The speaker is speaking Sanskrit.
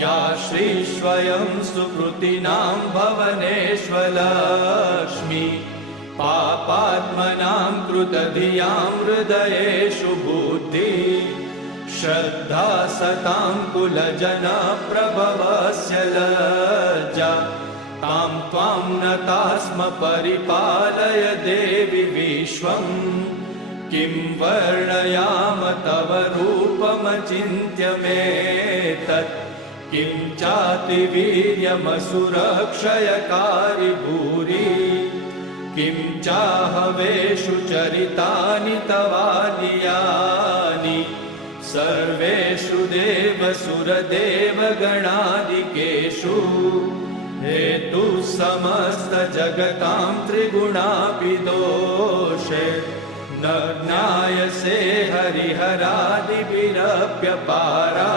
या श्रीस्वयं सुकृतिनां भवनेष्वलक्ष्मी पापात्मनां कृतधियां हृदयेषु बुद्धि श्रद्धा सतां कुलजनप्रभवस्य लज्जा तां त्वां नतास्म परिपालय देवि विश्वम् किं वर्णयाम तव रूपमचिन्त्यमेतत् किं चातिवीर्यमसुरक्षयकारि भूरि किं चाहवेषु चरितानि तवानियानि सर्वेषु देवसुरदेवगणादिकेषु हेतु समस्त जगतां त्रिगुणापि दोषे न ज्ञायसे हरिहरादिभिरप्यपारा